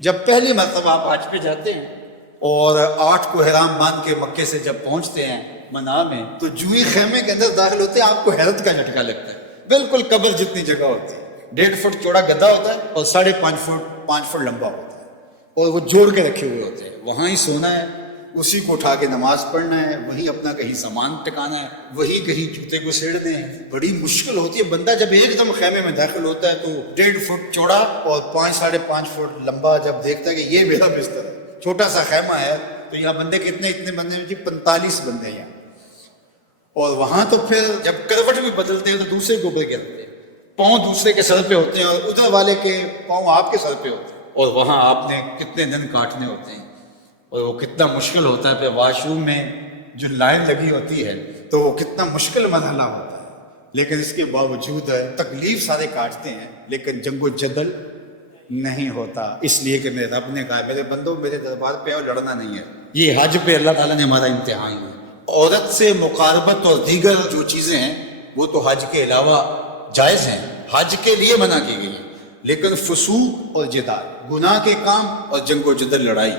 جب پہلی مرتبہ آپ حج پہ جاتے ہیں اور 8 کو احرام باندھ کے مکے سے جب پہنچتے ہیں منا میں، تو جوئی خیمے کے اندر داخل ہوتے ہیں آپ کو حیرت کا جھٹکا لگتا ہے. بالکل قبر جتنی جگہ ہوتی ہے، 1.5 فٹ چوڑا گدا ہوتا ہے اور 5.5 فٹ لمبا ہوتا ہے، اور وہ جوڑ کے رکھے ہوئے ہوتے ہیں. وہاں ہی سونا ہے، اسی کو اٹھا کے نماز پڑھنا ہے، وہی اپنا کہیں سامان ٹکانا ہے، وہی کہیں جوتے کو سیڑنے ہیں. بڑی مشکل ہوتی ہے. بندہ جب ایک دم خیمے میں داخل ہوتا ہے تو 1.5 فٹ چوڑا اور 5.5 فٹ لمبا جب دیکھتا ہے کہ یہ میرا بستر ہے. چھوٹا سا خیمہ ہے تو یہاں بندے اتنے بندے ہیں جی، 45 بندے یہاں. اور وہاں تو پھر جب کروٹ بھی بدلتے ہیں تو دوسرے کے اوپر گرتے ہیں، پاؤں دوسرے کے سر پہ ہوتے ہیں اور ادھر والے کے پاؤں آپ کے سر پہ ہوتے ہیں. اور وہاں آپ نے کتنے دن کاٹنے ہوتے ہیں، اور وہ کتنا مشکل ہوتا ہے. پھر واش روم میں جو لائن لگی ہوتی ہے تو وہ کتنا مشکل مرحلہ ہوتا ہے. لیکن اس کے باوجود تکلیف سارے کاٹتے ہیں، لیکن جنگ و جدل نہیں ہوتا. اس لیے کہ میرے رب نے کہا میرے بندو میرے دربار پہ اور لڑنا نہیں ہے. یہ حج پہ اللہ تعالیٰ نے ہمارا امتحان ہے. عورت سے مقاربت اور دیگر جو چیزیں ہیں وہ تو حج کے علاوہ جائز ہیں، حج کے لیے منع کی گئی ہیں. لیکن فسوق اور جدال، گناہ کے کام اور جنگ و جدل لڑائی،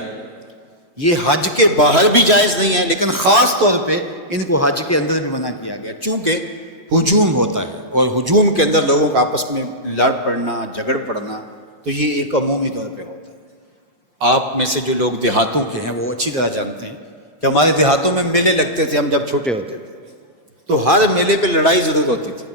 یہ حج کے باہر بھی جائز نہیں ہے، لیکن خاص طور پہ ان کو حج کے اندر بھی منع کیا گیا. چونکہ ہجوم ہوتا ہے اور ہجوم کے اندر لوگوں کا آپس میں لڑ پڑنا، جھگڑ پڑنا، تو یہ ایک عمومی طور پہ ہوتا ہے. آپ میں سے جو لوگ دیہاتوں کے ہیں وہ اچھی طرح جانتے ہیں کہ ہمارے دیہاتوں میں میلے لگتے تھے. ہم جب چھوٹے ہوتے تھے تو ہر میلے پہ لڑائی ضرور ہوتی تھی،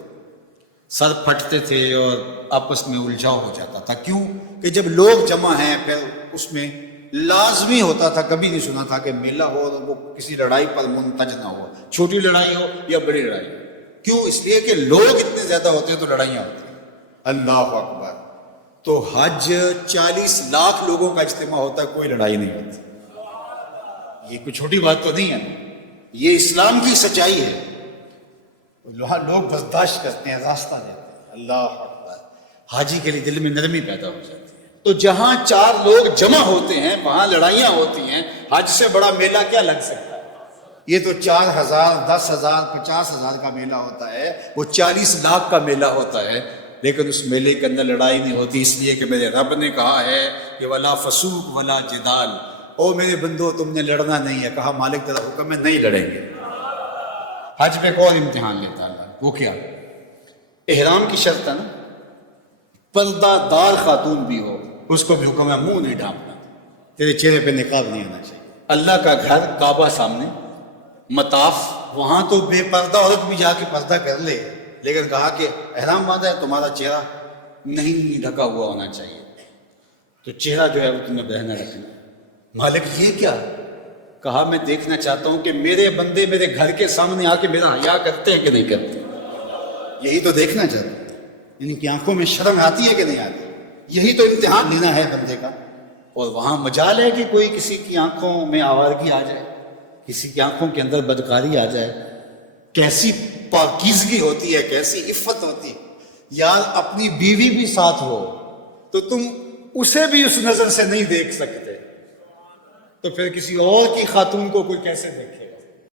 سر پھٹتے تھے اور آپس میں الجھاؤ ہو جاتا تھا. کیوں کہ جب لوگ جمع ہیں پھر اس میں لازمی ہوتا تھا. کبھی نہیں سنا تھا کہ میلہ ہو اور وہ کسی لڑائی پر منتج نہ ہو، چھوٹی لڑائی ہو یا بڑی لڑائی ہو. کیوں؟ اس لیے کہ لوگ اتنے زیادہ ہوتے ہیں تو لڑائیاں ہوتی ہیں. اللہ اکبر. تو حج 40 لاکھ لوگوں کا اجتماع ہوتا ہے، کوئی لڑائی نہیں ہوتی. یہ کوئی چھوٹی بات تو نہیں ہے، یہ اسلام کی سچائی ہے. لوگ برداشت کرتے ہیں، راستہ دیتے ہیں. اللہ اکبر. حاجی کے لیے دل میں نرمی پیدا ہو جاتی ہے. تو جہاں 4 لوگ جمع ہوتے ہیں وہاں لڑائیاں ہوتی ہیں. حج سے بڑا میلہ کیا لگ سکتا ہے؟ یہ تو 4,000 10,000 50,000 کا میلہ ہوتا ہے، وہ 40 لاکھ کا میلہ ہوتا ہے. لیکن اس میلے کے اندر لڑائی نہیں ہوتی، اس لیے کہ میرے رب نے کہا ہے کہ ولا فسوق ولا جدال. او میرے بندو تم نے لڑنا نہیں ہے. کہا مالک تیرا حکم ہے نہیں لڑیں گے. حج میں کون امتحان لیتا ہے اللہ؟ وہ کیا؟ احرام کی شرط ہے نا، پردہ دار خاتون بھی ہو اس کو بھی حکم ہے منہ نہیں ڈھانپنا، تیرے چہرے پہ نقاب نہیں ہونا چاہیے. اللہ کا گھر کعبہ سامنے، مطاف، وہاں تو بے پردہ عورت بھی جا کے پردہ کر لے، لیکن کہا کہ احرام باندھا ہے تمہارا چہرہ نہیں ڈھکا ہوا ہونا چاہیے. تو چہرہ جو ہے وہ تمہیں بہنا رکھنا. مالک یہ کیا؟ کہا میں دیکھنا چاہتا ہوں کہ میرے بندے میرے گھر کے سامنے آ کے میرا حیا کرتے ہیں کہ نہیں کرتے. یہی تو دیکھنا چاہتا ہوں، ان کی آنکھوں میں شرم آتی ہے کہ نہیں آتی. یہی تو امتحان لینا ہے بندے کا. اور وہاں مجال ہے کہ کوئی کسی کی آنکھوں میں آوارگی آ جائے، کسی کی آنکھوں کے اندر بدکاری آ جائے. کیسی پاکیزگی ہوتی ہے، کیسی عفت ہوتی ہے. یار اپنی بیوی بھی ساتھ ہو تو تم اسے بھی اس نظر سے نہیں دیکھ سکتے، تو پھر کسی اور کی خاتون کو کوئی کیسے دیکھے؟